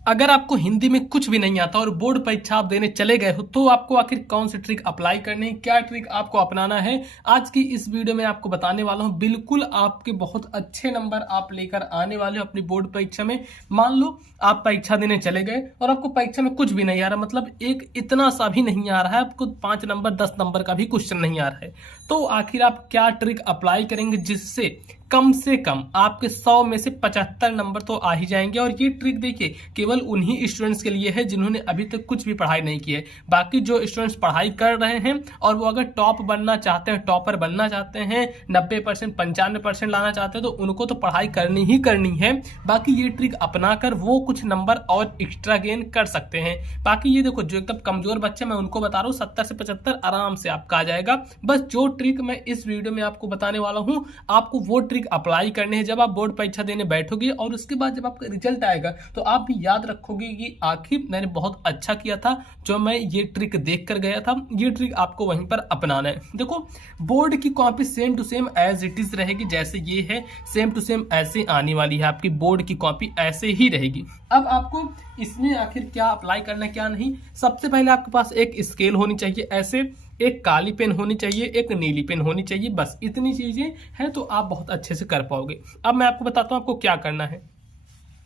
अगर आपको हिंदी में कुछ भी नहीं आता और बोर्ड परीक्षा आप देने चले गए हो तो आपको आखिर कौन सी ट्रिक अप्लाई करनी है, क्या ट्रिक आपको अपनाना है, आज की इस वीडियो में आपको बताने वाला हूं। बिल्कुल आपके बहुत अच्छे नंबर आप लेकर आने वाले हो अपनी बोर्ड परीक्षा में। मान लो आप परीक्षा देने चले गए और आपको परीक्षा में कुछ भी नहीं आ रहा, मतलब एक इतना सा भी नहीं आ रहा है, आपको 5 नंबर 10 नंबर का भी क्वेश्चन नहीं आ रहा है, तो आखिर आप क्या ट्रिक अप्लाई करेंगे जिससे कम से कम आपके 100 में से 75 नंबर तो आ ही जाएंगे। और ये ट्रिक देखिए केवल उन्हीं स्टूडेंट्स के लिए है जिन्होंने अभी तक कुछ भी पढ़ाई नहीं की है। बाकी जो स्टूडेंट्स पढ़ाई कर रहे हैं और वो अगर टॉप बनना चाहते हैं, टॉपर बनना चाहते हैं, 90% 95% लाना चाहते हैं, तो उनको तो पढ़ाई करनी ही करनी है। बाकी ये ट्रिक अपनाकर वो कुछ नंबर और एक्स्ट्रा गेन कर सकते हैं। बाकी ये देखो जो एकदम कमजोर बच्चे मैं उनको बता रहा हूँ 70 से 75 आराम से आपका आ जाएगा। बस जो ट्रिक मैं इस वीडियो में आपको बताने वाला हूँ आपको वो ट्रिक अप्लाई करने हैं जब आप बोर्ड परीक्षा देने बैठोगे, और उसके बाद जब आपका रिजल्ट आएगा तो आप भी याद रखोगे कि आखिर मैंने बहुत अच्छा किया था जो मैं ये ट्रिक देख कर गया था। ये ट्रिक आपको वहीं पर अपनाना है। देखो बोर्ड की copy same to same as it is रहेगी, जैसे ये है सेम टू सेम ऐसे आने वाली है आपकी बोर्ड की कॉपी, ऐसे ही रहेगी। अब आपको इसमें आखिर क्या अप्लाई करना है क्या नहीं, सबसे पहले आपके पास एक स्केल होनी चाहिए, ऐसे एक काली पेन होनी चाहिए, एक नीली पेन होनी चाहिए, बस इतनी चीजें हैं तो आप बहुत अच्छे से कर पाओगे। अब मैं आपको बताता हूं आपको क्या करना है।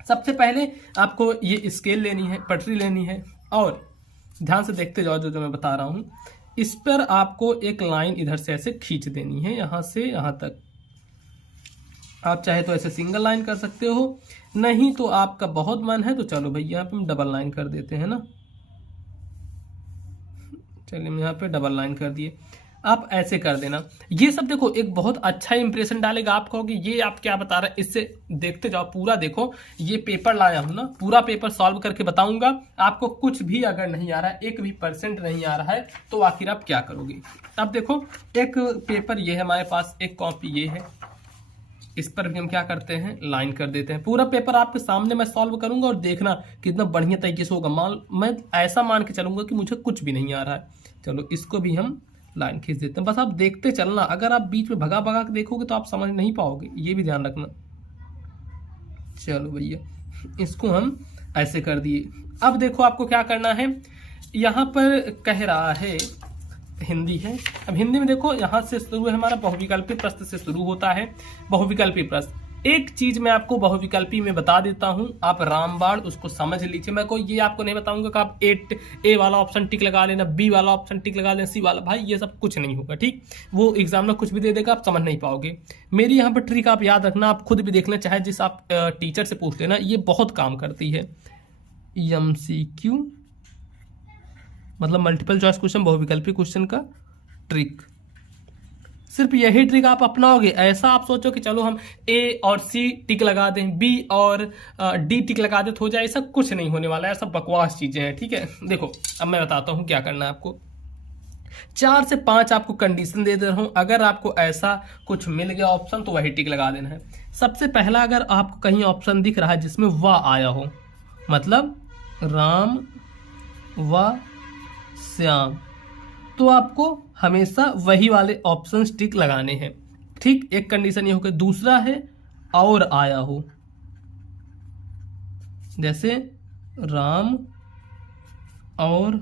सबसे पहले आपको ये स्केल लेनी है, पटरी लेनी है, और ध्यान से देखते जाओ जो जो मैं बता रहा हूं। इस पर आपको एक लाइन इधर से ऐसे खींच देनी है, यहां से यहां तक। आप चाहे तो ऐसे सिंगल लाइन कर सकते हो, नहीं तो आपका बहुत मन है तो चलो भैया यहाँ पे हम डबल लाइन कर देते हैं ना। चलिए हम यहाँ पे डबल लाइन कर दिए, आप ऐसे कर देना। ये सब देखो एक बहुत अच्छा इंप्रेशन डालेगा। आप कहोगे ये आप क्या बता रहे हैं, इससे देखते जाओ पूरा देखो। ये पेपर लाया हूं ना, पूरा पेपर सॉल्व करके बताऊंगा। आपको कुछ भी अगर नहीं आ रहा है, 1 भी % नहीं आ रहा है, तो आखिर आप क्या करोगे। अब देखो एक पेपर ये है हमारे पास, एक कॉपी ये है, इस पर भी हम क्या करते हैं लाइन कर देते हैं। पूरा पेपर आपके सामने मैं सॉल्व करूंगा और देखना कितना बढ़िया तरीके से होगा। मैं ऐसा मान के चलूंगा कि मुझे कुछ भी नहीं आ रहा है। चलो इसको भी हम लाइन खींच देते हैं, बस आप देखते चलना। अगर आप बीच में भगा भगा के देखोगे तो आप समझ नहीं पाओगे, ये भी ध्यान रखना। चलो भैया इसको हम ऐसे कर दिए। अब देखो आपको क्या करना है, यहाँ पर कह रहा है हिंदी है। अब हिंदी में देखो यहाँ से शुरू है हमारा बहुविकल्पी प्रश्न से शुरू होता है बहुविकल्पी प्रश्न। एक चीज मैं आपको बहुविकल्पी में बता देता हूं, आप रामबाण उसको समझ लीजिए। मैं कोई ये आपको नहीं बताऊंगा कि आप ए वाला ऑप्शन टिक लगा लेना, बी वाला ऑप्शन टिक लगा लेना, सी वाला, भाई ये सब कुछ नहीं होगा, ठीक। वो एग्जाम में कुछ भी दे देगा, आप समझ नहीं पाओगे। मेरी यहाँ पर ट्रिक आप याद रखना, आप खुद भी देख लेना, चाहे जिस आप टीचर से पूछ लेना, ये बहुत काम करती है। MCQ मतलब मल्टीपल चॉइस क्वेश्चन, बहुविकल्पी क्वेश्चन का ट्रिक। सिर्फ यही ट्रिक आप अपनाओगे। ऐसा आप सोचो कि चलो हम ए और सी टिक लगा दें, बी और डी टिक लगा दें तो हो जाए, ऐसा कुछ नहीं होने वाला है। सब बकवास चीजें हैं, ठीक है। देखो अब मैं बताता हूं क्या करना है आपको। 4 से 5 आपको कंडीशन दे रहा हूं, अगर आपको ऐसा कुछ मिल गया ऑप्शन तो वही टिक लगा देना है। सबसे पहला अगर आपको कहीं ऑप्शन दिख रहा है जिसमें वाह आया हो, मतलब राम व श्याम, तो आपको हमेशा वही वाले ऑप्शन टिक लगाने हैं, ठीक। एक कंडीशन ये हो गई। दूसरा है और आया हो, जैसे राम और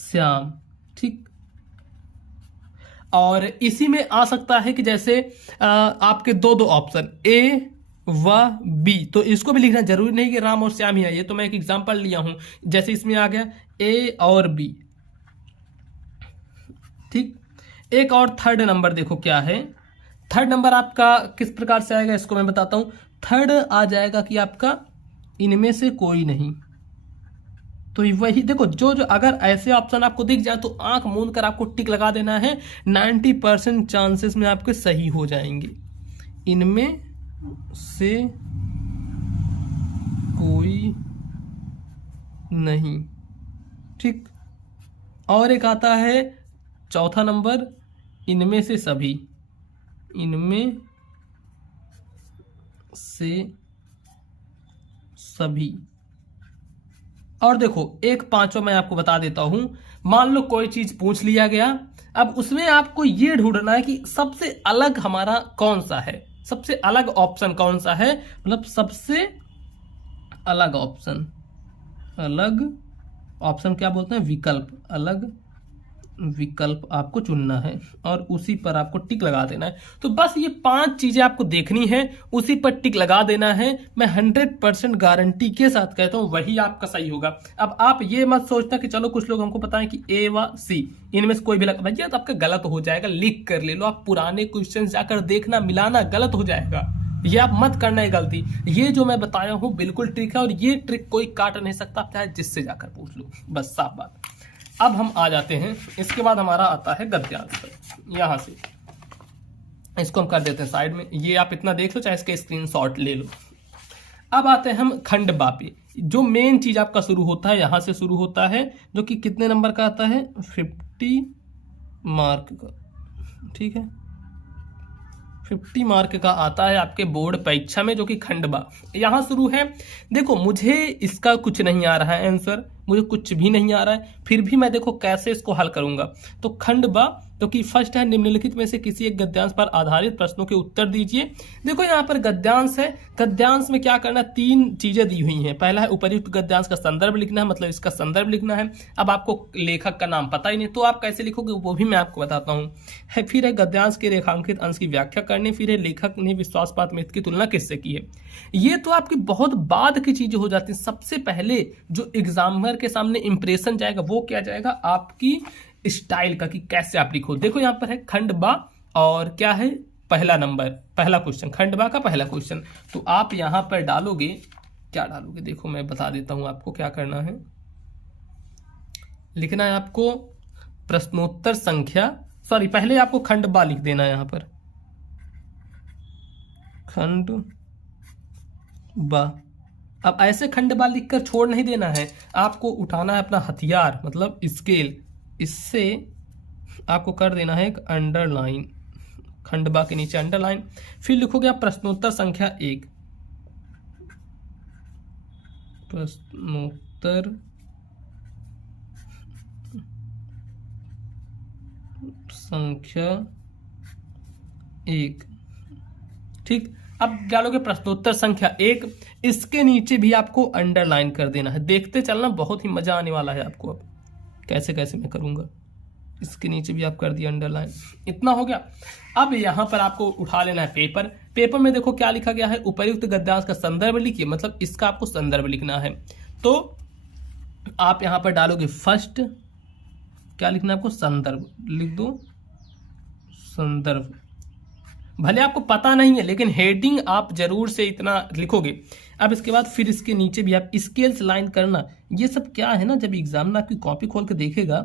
श्याम, ठीक। और इसी में आ सकता है कि जैसे आपके दो ऑप्शन ए व बी, तो इसको भी लिखना जरूरी नहीं कि राम और श्याम ही है। ये तो मैं एक एग्जांपल लिया हूं, जैसे इसमें आ गया ए और बी, ठीक। एक और थर्ड नंबर देखो क्या है। थर्ड नंबर आपका किस प्रकार से आएगा इसको मैं बताता हूं। थर्ड आ जाएगा कि आपका इनमें से कोई नहीं, तो वही देखो जो जो अगर ऐसे ऑप्शन आपको दिख जाए तो आंख मूंद कर आपको टिक लगा देना है। 90% चांसेस में आपके सही हो जाएंगे। इनमें से कोई नहीं, ठीक। और एक आता है चौथा नंबर, इनमें से सभी, इनमें से सभी। और देखो एक पांचवा मैं आपको बता देता हूं। मान लो कोई चीज पूछ लिया गया, अब उसमें आपको ये ढूंढना है कि सबसे अलग हमारा कौन सा है, सबसे अलग ऑप्शन कौन सा है, मतलब सबसे अलग ऑप्शन, अलग ऑप्शन क्या बोलते हैं, विकल्प, अलग विकल्प आपको चुनना है और उसी पर आपको टिक लगा देना है। तो बस ये 5 चीजें आपको देखनी है, उसी पर टिक लगा देना है। मैं 100% गारंटी के साथ कहता हूं वही आपका सही होगा। अब आप ये मत सोचना कि चलो कुछ लोग हमको बताएं कि ए व सी इनमें से कोई भी लगा, भैया तो आपका गलत हो जाएगा, लिख कर ले लो। आप पुराने क्वेश्चन जाकर देखना, मिलाना गलत हो जाएगा, ये आप मत करना है गलती। ये जो मैं बताया हूं बिल्कुल ट्रिक है और ये ट्रिक कोई काट नहीं सकता, आप चाहे जिससे जाकर पूछ लो, बस साफ बात। अब हम आ जाते हैं, इसके बाद हमारा आता है गद्यांश पर। यहां से इसको हम कर देते हैं साइड में, ये आप इतना देख लो, चाहे इसके स्क्रीनशॉट ले लो। अब आते हैं हम खंडबा पे। जो मेन चीज आपका शुरू होता है यहां से शुरू होता है, जो कि कितने नंबर का आता है, 50 मार्क का, ठीक है, 50 मार्क का आता है आपके बोर्ड परीक्षा में, जो कि खंडबा यहां शुरू है। देखो मुझे इसका कुछ नहीं आ रहा है आंसर, मुझे कुछ भी नहीं आ रहा है, फिर भी मैं देखो कैसे इसको हल करूंगा। तो खंडबा तो कि फर्स्ट है, निम्नलिखित में से किसी एक गद्यांश पर आधारित प्रश्नों के उत्तर दीजिए। देखो यहाँ पर गद्यांश है, गद्यांश में क्या करना, 3 चीजें दी हुई हैं। पहला है उपयुक्त गद्यांश का संदर्भ लिखना है, मतलब इसका संदर्भ लिखना है। अब आपको लेखक का नाम पता ही नहीं, तो आप कैसे लिखोगे वो भी मैं आपको बताता हूँ। फिर है गद्यांश के रेखांकित अंश की व्याख्या करनी, फिर है लेखक ने विश्वासपात मित्र की तुलना किससे की है। ये तो आपकी बहुत बाद की चीजें हो जाती हैं। सबसे पहले जो एग्जामिनर के सामने इंप्रेशन जाएगा वो क्या जाएगा, आपकी स्टाइल का, कि कैसे आप लिखो। देखो यहाँ पर है खंडबा और क्या है, पहला नंबर, पहला क्वेश्चन, खंडबा का पहला क्वेश्चन। तो आप यहां पर डालोगे, क्या डालोगे, देखो मैं बता देता हूं आपको क्या करना है। लिखना है आपको प्रश्नोत्तर संख्या, सॉरी पहले आपको खंडबा लिख देना है यहां पर, खंडबा। अब ऐसे खंडबा लिखकर छोड़ नहीं देना है, आपको उठाना है अपना हथियार मतलब स्केल, इससे आपको कर देना है एक अंडरलाइन, खंडबा के नीचे अंडरलाइन। फिर लिखोगे आप प्रश्नोत्तर संख्या 1, प्रश्नोत्तर संख्या 1, ठीक। अब डालोगे प्रश्नोत्तर संख्या 1, इसके नीचे भी आपको अंडरलाइन कर देना है। देखते चलना, बहुत ही मजा आने वाला है आपको। अब कैसे कैसे मैं करूंगा, इसके नीचे भी आप कर दिया अंडरलाइन, इतना हो गया। अब यहां पर आपको उठा लेना है पेपर। पेपर में देखो क्या लिखा गया है, उपयुक्त गद्यांश का संदर्भ लिखिए, मतलब इसका आपको संदर्भ लिखना है। तो आप यहां पर डालोगे फर्स्ट, क्या लिखना है आपको, संदर्भ लिख दो, संदर्भ। भले आपको पता नहीं है लेकिन हेडिंग आप जरूर से इतना लिखोगे। अब इसके बाद फिर इसके नीचे भी आप स्केल्स लाइन करना। ये सब क्या है ना, जब एग्जामिनर आपकी कॉपी खोल के देखेगा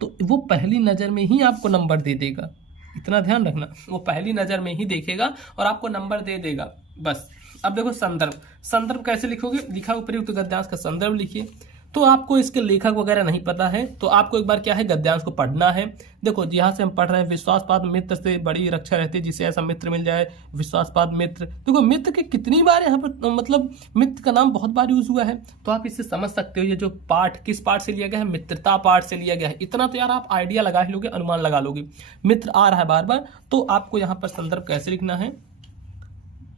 तो वो पहली नज़र में ही आपको नंबर दे देगा, इतना ध्यान रखना, वो पहली नज़र में ही देखेगा और आपको नंबर दे देगा, बस। अब देखो संदर्भ, संदर्भ कैसे लिखोगे, लिखा उपयुक्त गद्यांश का संदर्भ लिखिए। तो आपको इसके लेखक वगैरह नहीं पता है तो आपको एक बार क्या है, गद्यांश को पढ़ना है। देखो यहाँ से हम पढ़ रहे हैं, विश्वासपात मित्र से बड़ी रक्षा रहती है, जिसे ऐसा मित्र मिल जाए, विश्वासपात मित्र। देखो मित्र के कितनी बार यहाँ पर, मतलब मित्र का नाम बहुत बार यूज हुआ है, तो आप इससे समझ सकते हो ये जो पाठ किस पाठ से लिया गया है, मित्रता पाठ से लिया गया है। इतना तो यार आप आइडिया लगा ही लोगे, अनुमान लगा लोगे, मित्र आ रहा है बार बार। तो आपको यहाँ पर संदर्भ कैसे लिखना है,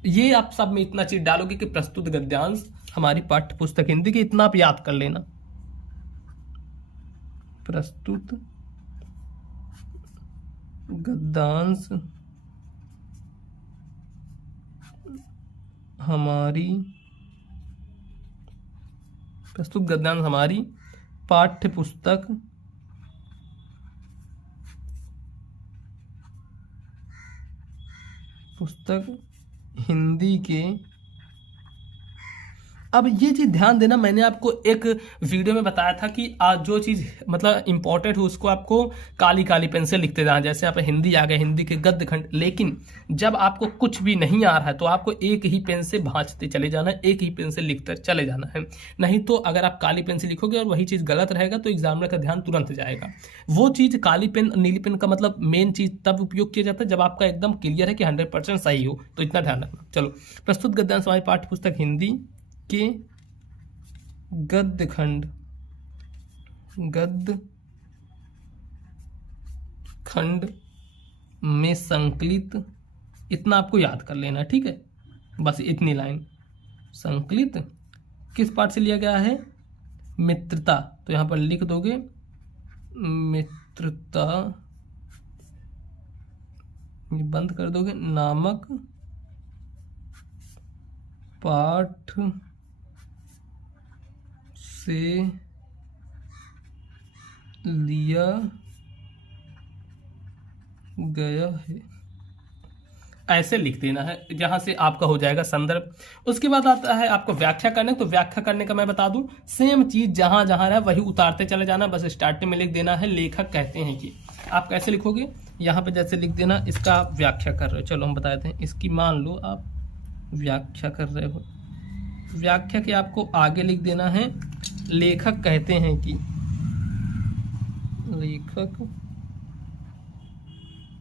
ये आप सब में इतना चीज डालोगे कि प्रस्तुत गद्यांश हमारी पाठ्य पुस्तक हिंदी की, इतना आप याद कर लेना, प्रस्तुत गद्यांश हमारी, प्रस्तुत गद्यांश हमारी पाठ्य पुस्तक हिंदी के। अब ये चीज ध्यान देना, मैंने आपको एक वीडियो में बताया था कि आज जो चीज मतलब इंपॉर्टेंट है उसको आपको काली काली पेन से लिखते जाना। जैसे आप हिंदी आ गए, हिंदी के गद्य खंड, लेकिन जब आपको कुछ भी नहीं आ रहा है तो आपको एक ही पेन से भांजते चले जाना है, एक ही पेन से लिखते चले जाना है। नहीं तो अगर आप काली पेन से लिखोगे और वही चीज गलत रहेगा तो एग्जामिनर का ध्यान तुरंत जाएगा। वो चीज काली पेन नीली पेन का मतलब मेन चीज तब उपयोग किया जाता है जब आपका एकदम क्लियर है कि 100% सही हो, तो इतना ध्यान रखना। चलो, प्रस्तुत गद्यांश हमारी पाठ्य पुस्तक हिंदी के गद्य खंड में संकलित, इतना आपको याद कर लेना, ठीक है, बस इतनी लाइन, संकलित किस पाठ से लिया गया है? मित्रता। तो यहाँ पर लिख दोगे मित्रता, बंद कर दोगे, नामक पाठ से लिया गया है। ऐसे लिख देना है, जहां से आपका हो जाएगा संदर्भ। उसके बाद आता है आपको व्याख्या करने। तो व्याख्या करने का मैं बता दूं, सेम चीज जहां जहां रहा वही उतारते चले जाना, बस स्टार्टिंग में लिख देना है लेखक कहते हैं कि। आप कैसे लिखोगे? यहाँ पे जैसे लिख देना, इसका आप व्याख्या कर रहे हो, चलो हम बता देते हैं। इसकी मान लो आप व्याख्या कर रहे हो, व्याख्या के आपको आगे लिख देना है लेखक कहते हैं कि, लेखक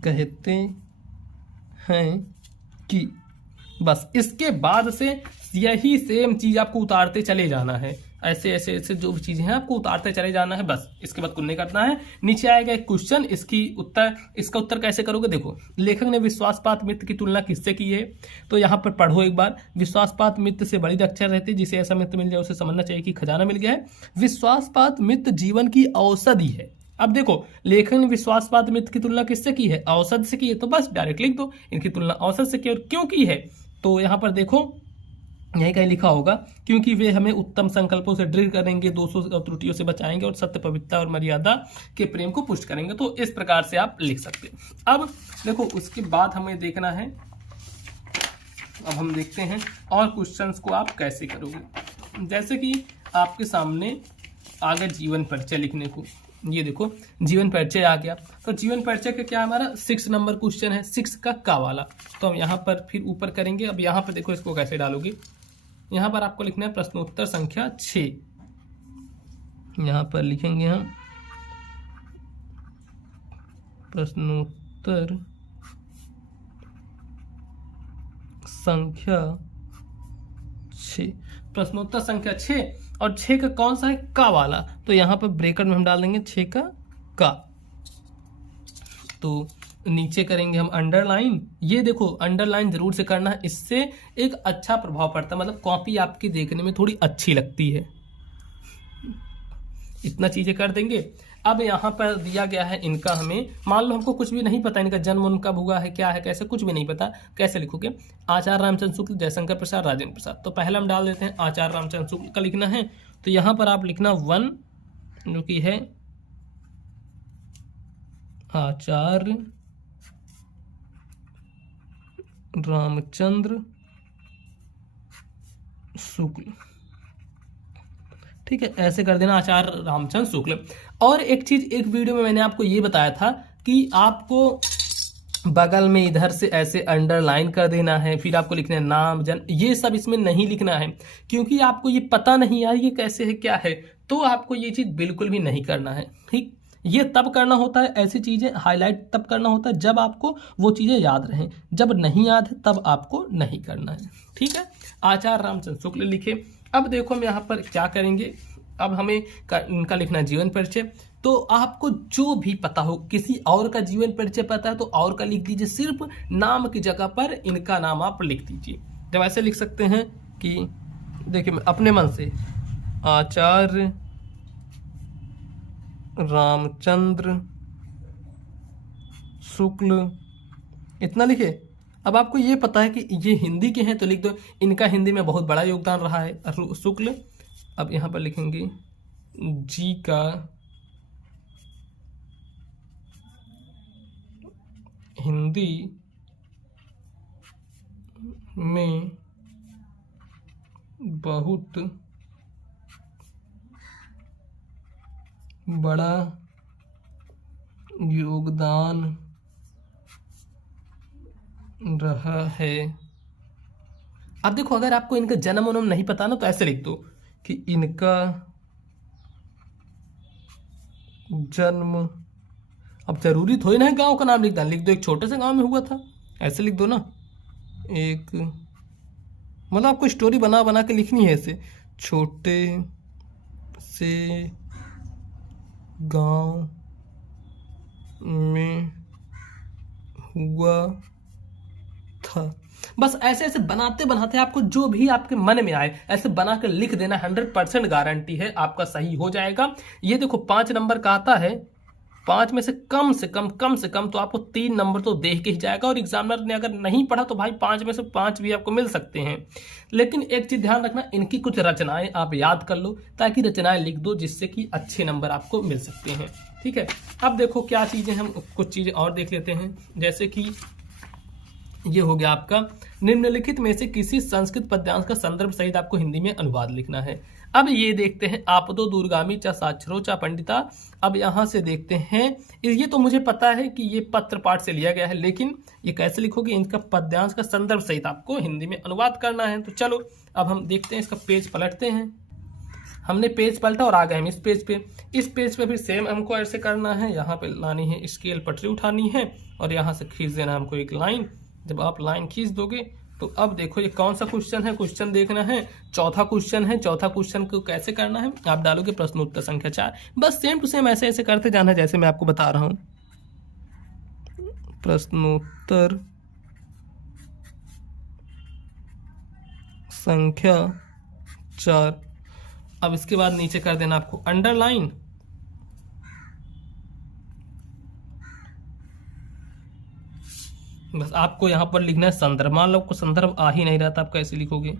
कहते हैं कि। बस इसके बाद से यही सेम चीज आपको उतारते चले जाना है, ऐसे ऐसे ऐसे जो भी चीजें हैं आपको उतारते चले जाना है। बस इसके बाद कुछ नहीं करना है। नीचे आएगा एक क्वेश्चन, इसका उत्तर कैसे करोगे? देखो, लेखक ने विश्वासपात मित्र की तुलना किससे की है? तो यहाँ पर पढ़ो एक बार। विश्वासपात मित्र से बड़ी अक्षर रहती है, जिसे ऐसा मित्र मिल जाए उसे समझना चाहिए कि खजाना मिल गया है। विश्वासपात मित्र जीवन की औषधि है। अब देखो, लेखक ने विश्वासपात मित्र की तुलना किससे की है? औषध से की है। तो बस डायरेक्ट लिख दो, इनकी तुलना औषध से की और क्यों की है? तो यहाँ पर देखो, यही कहीं लिखा होगा, क्योंकि वे हमें उत्तम संकल्पों से दृढ़ करेंगे, दोषों और त्रुटियों से बचाएंगे और सत्य, पवित्रता और मर्यादा के प्रेम को पुष्ट करेंगे। तो इस प्रकार से आप लिख सकते हैं। अब देखो, उसके बाद हमें देखना है, अब हम देखते हैं और क्वेश्चंस को आप कैसे करोगे। जैसे कि आपके सामने आ गया जीवन परिचय लिखने को, ये देखो जीवन परिचय आ गया। तो जीवन परिचय का क्या हमारा 6 नंबर क्वेश्चन है, 6 का वाला। तो हम यहाँ पर फिर ऊपर करेंगे। अब यहाँ पर देखो, इसको कैसे डालोगे? यहाँ पर आपको लिखना है प्रश्नोत्तर संख्या 6। यहाँ पर लिखेंगे हम प्रश्नोत्तर संख्या 6, प्रश्नोत्तर संख्या 6। और 6 का कौन सा है? का वाला। तो यहाँ पर ब्रैकेट में हम डाल देंगे 6 का। तो नीचे करेंगे हम अंडरलाइन। ये देखो, अंडरलाइन जरूर से करना है, इससे एक अच्छा प्रभाव पड़ता है, मतलब कॉपी आपकी देखने में थोड़ी अच्छी लगती है। इतना चीजें कर देंगे। अब यहाँ पर दिया गया है इनका, हमें मान लो हमको कुछ भी नहीं पता, इनका जन्म उनका हुआ है, क्या है, कैसे, कुछ भी नहीं पता, कैसे लिखोगे? आचार्य रामचंद्र शुक्ल, जयशंकर प्रसाद, राजेंद्र प्रसाद। तो पहला हम डाल देते हैं आचार्य रामचंद्र शुक्ल का लिखना है। तो यहाँ पर आप लिखना 1, जो कि है आचार्य रामचंद्र शुक्ल। ठीक है, ऐसे कर देना, आचार्य रामचंद्र शुक्ल। और एक चीज, एक वीडियो में मैंने आपको ये बताया था कि आपको बगल में इधर से ऐसे अंडरलाइन कर देना है, फिर आपको लिखना है नाम, जन्म, ये सब इसमें नहीं लिखना है, क्योंकि आपको ये पता नहीं यार ये कैसे है, क्या है। तो आपको ये चीज बिल्कुल भी नहीं करना है। ठीक, ये तब करना होता है, ऐसी चीजें हाईलाइट तब करना होता है जब आपको वो चीजें याद रहें, जब नहीं याद है तब आपको नहीं करना है। ठीक है, आचार्य रामचंद्र शुक्ल लिखे। अब देखो हम यहाँ पर क्या करेंगे, अब हमें इनका लिखना जीवन परिचय। तो आपको जो भी पता हो, किसी और का जीवन परिचय पता है तो और का लिख दीजिए, सिर्फ नाम की जगह पर इनका नाम आप लिख दीजिए। जब ऐसे लिख सकते हैं कि देखिए अपने मन से आचार्य रामचंद्र शुक्ल, इतना लिखे। अब आपको ये पता है कि ये हिंदी के हैं तो लिख दो, इनका हिंदी में बहुत बड़ा योगदान रहा है शुक्ल। अब यहाँ पर लिखेंगे जी का हिंदी में बहुत बड़ा योगदान रहा है। अब देखो, अगर आपको इनका जन्म उन्म नहीं पता ना, तो ऐसे लिख दो कि इनका जन्म, अब जरूरी थोड़ी ना है गांव का नाम लिखना, लिख दो एक छोटे से गांव में हुआ था, ऐसे लिख दो ना। एक मतलब आपको स्टोरी बना बना के लिखनी है, ऐसे छोटे से गांव में हुआ था। बस ऐसे ऐसे बनाते बनाते आपको जो भी आपके मन में आए ऐसे बनाकर लिख देना, 100% गारंटी है आपका सही हो जाएगा। ये देखो 5 नंबर का आता है, 5 में से कम तो आपको 3 नंबर तो दे के ही जाएगा। और एग्जामिनर ने अगर नहीं पढ़ा तो भाई 5 में से 5 भी आपको मिल सकते हैं। लेकिन एक चीज ध्यान रखना, इनकी कुछ रचनाएं आप याद कर लो, ताकि रचनाएं लिख दो जिससे कि अच्छे नंबर आपको मिल सकते हैं। ठीक है, अब देखो क्या चीजें, हम कुछ चीजें और देख लेते हैं। जैसे कि ये हो गया आपका, निम्नलिखित में से किसी संस्कृत पद्यांश का संदर्भ सहित आपको हिंदी में अनुवाद लिखना है। अब ये देखते हैं, आपदो दूरगामी चा साक्षरो चा पंडिता। अब यहां से देखते हैं, ये तो मुझे पता है कि ये पत्र पाठ से लिया गया है, लेकिन ये कैसे लिखोगे, इनका पद्यांश का संदर्भ सहित आपको हिंदी में अनुवाद करना है। तो चलो अब हम देखते हैं, इसका पेज पलटते हैं। हमने पेज पलटा और आ गए हम इस पेज पे। इस पेज पे फिर सेम हमको ऐसे करना है, यहाँ पे लानी है स्केल पटरी उठानी है और यहाँ से खींच देना हमको एक लाइन। जब आप लाइन खींच दोगे तो अब देखो ये कौन सा क्वेश्चन है, क्वेश्चन देखना है, चौथा क्वेश्चन है। चौथा क्वेश्चन को कैसे करना है, आप डालोगे प्रश्न उत्तर संख्या 4। बस सेम टू सेम ऐसे ऐसे करते जाना जैसे मैं आपको बता रहा हूं। प्रश्नोत्तर संख्या 4। अब इसके बाद नीचे कर देना आपको अंडरलाइन। बस आपको यहां पर लिखना है संदर्भ। मान लो आपको संदर्भ आ ही नहीं रहा था, आप कैसे लिखोगे।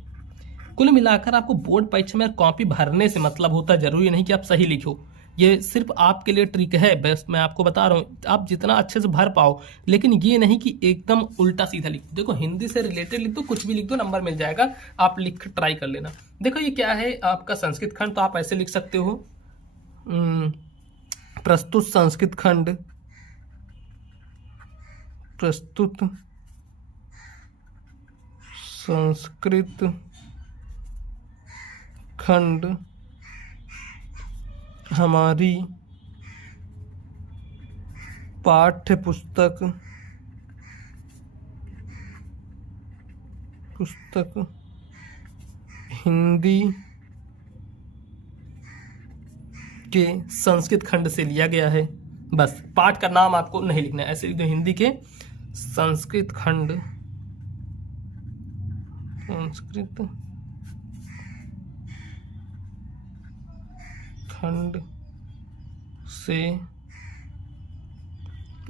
कुल मिलाकर आपको बोर्ड परीक्षा में कॉपी भरने से मतलब होता है, जरूरी नहीं कि आप सही लिखो। ये सिर्फ आपके लिए ट्रिक है, बस मैं आपको बता रहा हूँ, आप जितना अच्छे से भर पाओ। लेकिन ये नहीं कि एकदम उल्टा सीधा लिखो। देखो हिंदी से रिलेटेड लिख दो, कुछ भी लिख दो, नंबर मिल जाएगा। आप लिख ट्राई कर लेना। देखो ये क्या है आपका संस्कृत खंड, तो आप ऐसे लिख सकते हो, प्रस्तुत संस्कृत खंड, प्रस्तुत संस्कृत खंड हमारी पाठ्य पुस्तक हिंदी के संस्कृत खंड से लिया गया है। बस पाठ का नाम आपको नहीं लिखना है, ऐसे लिख दो हिंदी के संस्कृत खंड से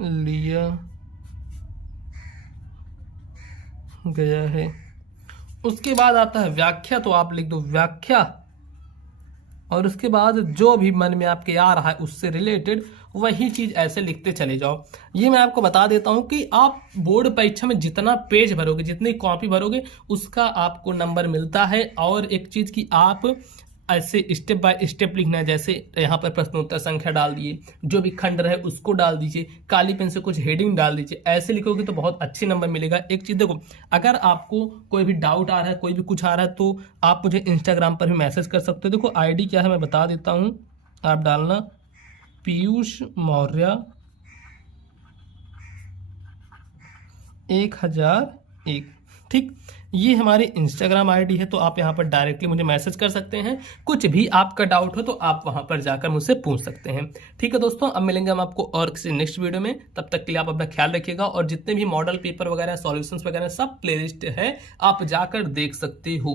लिया गया है। उसके बाद आता है व्याख्या, तो आप लिख दो व्याख्या। और उसके बाद जो भी मन में आपके आ रहा है उससे रिलेटेड वही चीज ऐसे लिखते चले जाओ। ये मैं आपको बता देता हूं कि आप बोर्ड परीक्षा में जितना पेज भरोगे, जितनी कॉपी भरोगे, उसका आपको नंबर मिलता है। और एक चीज की आप ऐसे स्टेप बाय स्टेप लिखना है। जैसे यहाँ पर प्रश्नोत्तर संख्या डाल दिए, जो भी खंड रहे उसको डाल दीजिए, काली पेन से कुछ हेडिंग डाल दीजिए। ऐसे लिखोगे तो बहुत अच्छे नंबर मिलेगा। एक चीज देखो, अगर आपको कोई भी डाउट आ रहा है, कोई भी कुछ आ रहा है, तो आप मुझे इंस्टाग्राम पर भी मैसेज कर सकते हो। देखो आईडी क्या है मैं बता देता हूँ, आप डालना पीयूष मौर्य 1001। ठीक, ये हमारी इंस्टाग्राम आईडी है, तो आप यहाँ पर डायरेक्टली मुझे मैसेज कर सकते हैं। कुछ भी आपका डाउट हो तो आप वहां पर जाकर मुझसे पूछ सकते हैं। ठीक है दोस्तों, अब मिलेंगे हम आपको और किसी नेक्स्ट वीडियो में। तब तक के लिए आप अपना ख्याल रखिएगा। और जितने भी मॉडल पेपर वगैरह, सॉल्यूशंस वगैरह सब प्लेलिस्ट है, आप जाकर देख सकते हो।